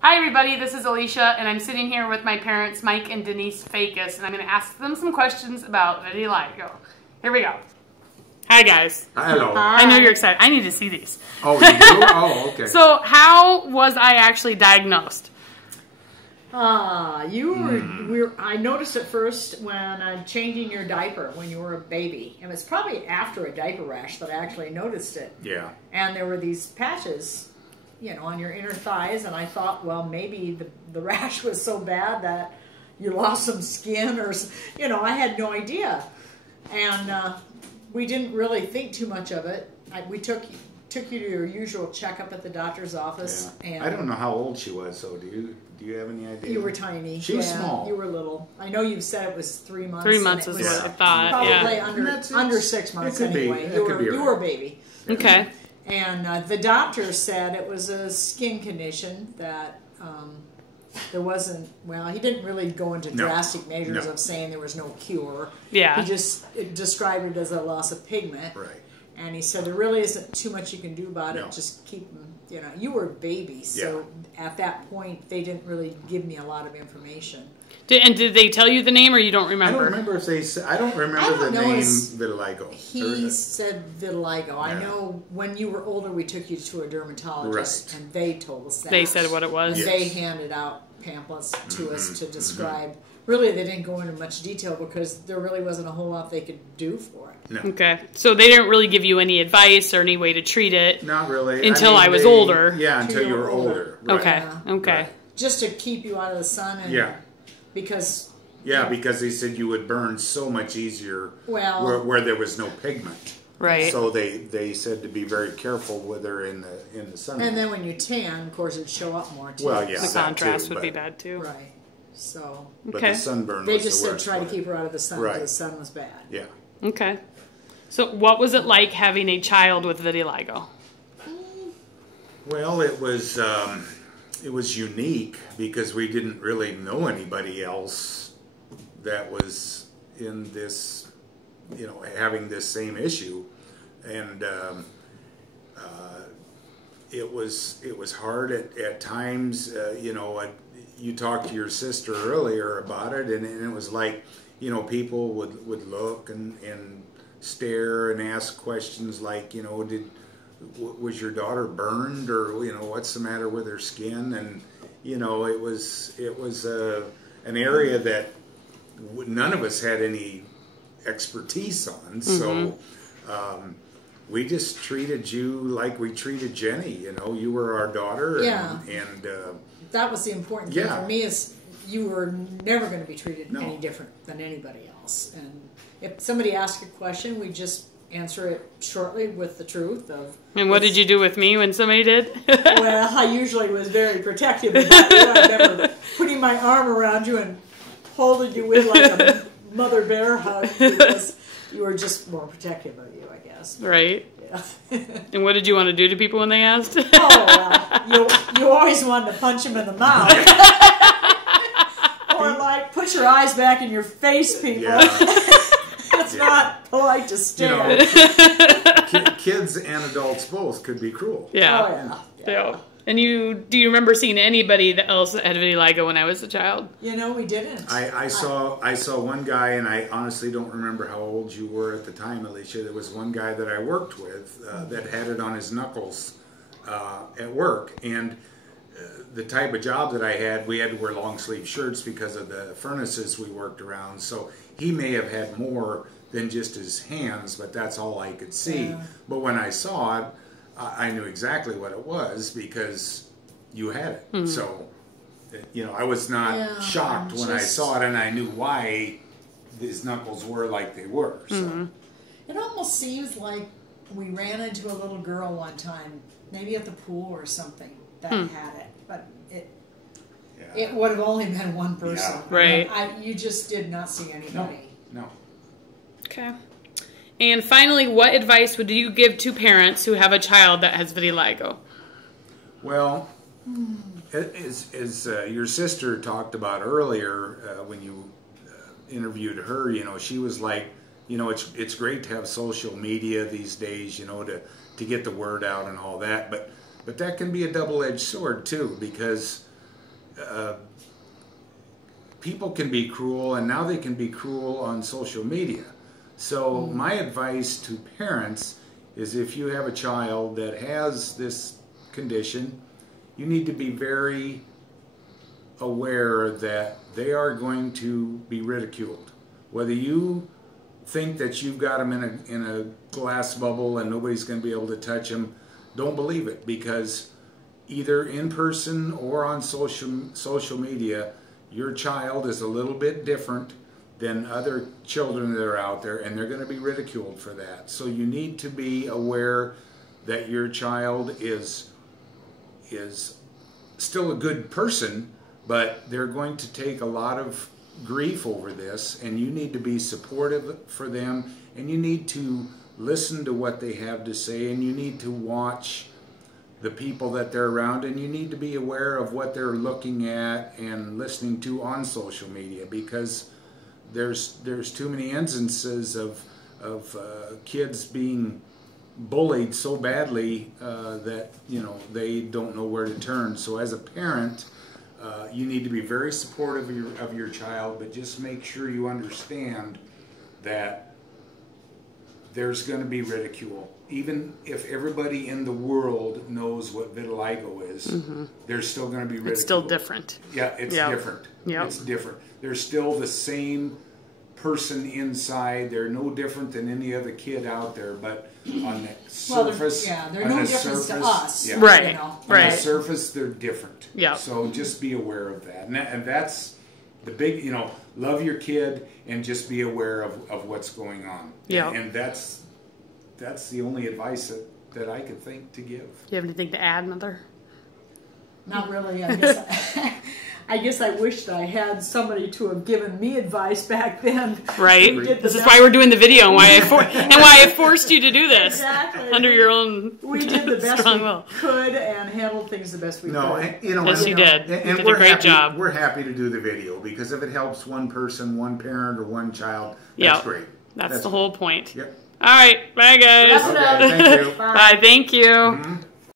Hi everybody, this is Alicia, and I'm sitting here with my parents, Mike and Denise Fakis, and I'm going to ask them some questions about vitiligo. Here we go. Hi guys. Hello. I know you're excited. I need to see these. Oh, you do? Oh, okay. So, how was I actually diagnosed? I noticed it first when I'm changing your diaper when you were a baby. And it's probably after a diaper rash that I actually noticed it. Yeah. And there were these patches, you know, on your inner thighs, and I thought, well, maybe the rash was so bad that you lost some skin, or, you know, I had no idea. And we didn't really think too much of it. We took you to your usual checkup at the doctor's office. Yeah. And I don't know how old she was, so do you have any idea? you were tiny. She was small. You were little. I know you said it was 3 months. 3 months is what I thought. Probably under 6 months anyway. You were a baby. Okay. And the doctor said it was a skin condition that there wasn't, well, he didn't really go into drastic measures of saying there was no cure. Yeah. He just described it as a loss of pigment. Right. And he said there really isn't too much you can do about it. Just keep them, you know, you were a baby. So at that point, they didn't really give me a lot of information. Did they tell you the name, or you don't remember? I don't remember if they said, I don't remember the name vitiligo. He said vitiligo. Yeah. I know when you were older, we took you to a dermatologist, and they told us that. They said what it was. And they handed out pamphlets to us to describe. Really, they didn't go into much detail because there really wasn't a whole lot they could do for it. No. Okay. So they didn't really give you any advice or any way to treat it? Not really. Until I was older. Yeah, until you were older. Right. Okay. Yeah. Okay. Right. Just to keep you out of the sun. And because... Yeah, because they said you would burn so much easier where there was no pigment. Right. So they said to be very careful with her in the sun. And then when you tan, of course, it'd show up more too. Well, yeah, the contrast would be bad too. Right. So. But the sunburn. They was just the said worst try to part. keep her out of the sun because the sun was bad. Yeah. Okay. So what was it like having a child with vitiligo? Well, it was unique because we didn't really know anybody else that was in this, you know, having this same issue, and it was hard at times. You know, you talked to your sister earlier about it, and it was like, you know, people would look and stare and ask questions like, you know, was your daughter burned, or, you know, what's the matter with her skin? And, you know, it was an area that none of us had any expertise on, so we just treated you like we treated Jenny. You know, you were our daughter, and that was the important thing for me, is you were never going to be treated any different than anybody else. And if somebody asked a question, we just answer it shortly with the truth of. And what did you do with me when somebody did? Well, I usually was very protective about you. I remember putting my arm around you and holding you with like a mother bear hug, because you were just more protective of you, I guess. Right. Yeah. And what did you want to do to people when they asked? You always wanted to punch them in the mouth. Or like, put your eyes back in your face, people. Yeah. It's not polite to stare. You know, kids and adults both could be cruel. Yeah. Oh, yeah. And do you remember seeing anybody else that had vitiligo when I was a child? You know, we didn't. I saw one guy, and I honestly don't remember how old you were at the time, Alicia. There was one guy that I worked with that had it on his knuckles at work, and the type of job that I had, we had to wear long sleeve shirts because of the furnaces we worked around. So he may have had more than just his hands, but that's all I could see. Yeah. But when I saw it, I knew exactly what it was because you had it. Mm-hmm. So, you know, I was not shocked when I saw it, and I knew why his knuckles were like they were. So. Mm-hmm. It almost seems like we ran into a little girl one time, maybe at the pool or something, that had it. But it would have only been one person. Yeah. Right. You just did not see anybody. No. Okay. And finally, what advice would you give to parents who have a child that has vitiligo? Well, as your sister talked about earlier, when you interviewed her, you know, she was like, you know, it's great to have social media these days, you know, to get the word out and all that, but that can be a double-edged sword too, because people can be cruel, and now they can be cruel on social media. So my advice to parents is, if you have a child that has this condition, you need to be very aware that they are going to be ridiculed. Whether you think that you've got them in a glass bubble and nobody's going to be able to touch them, don't believe it, because either in person or on social media, your child is a little bit different than other children that are out there, and they're going to be ridiculed for that. So you need to be aware that your child is still a good person, but they're going to take a lot of grief over this, and you need to be supportive for them, and you need to listen to what they have to say, and you need to watch the people that they're around, and you need to be aware of what they're looking at and listening to on social media, because there's too many instances of kids being bullied so badly that they don't know where to turn. So as a parent, you need to be very supportive of your child, but just make sure you understand that there's going to be ridicule. Even if everybody in the world knows what vitiligo is, there's still going to be ridicule. It's still different. Yeah, it's different. Yep. It's different. They're still the same person inside. They're no different than any other kid out there, but on the surface, they're no different to us. Yeah. Right, right. On the surface, they're different. Yeah. So just be aware of that. And that's the big, love your kid and just be aware of what's going on. Yeah. And that's the only advice that I could think to give. Do you have anything to add, Mother? Not really. I guess I wish that I had somebody to have given me advice back then. Right. This is why we're doing the video, and why I forced you to do this. Exactly. Under your own we did the best strong we will. could and handled things the best we could. Yes, you did. And you did we're a great happy, job. We're happy to do the video, because if it helps one person, one parent, or one child, that's great. That's the whole point. Yep. All right. Bye, guys. Wrap it up. Okay, thank you. Bye. Bye. Thank you.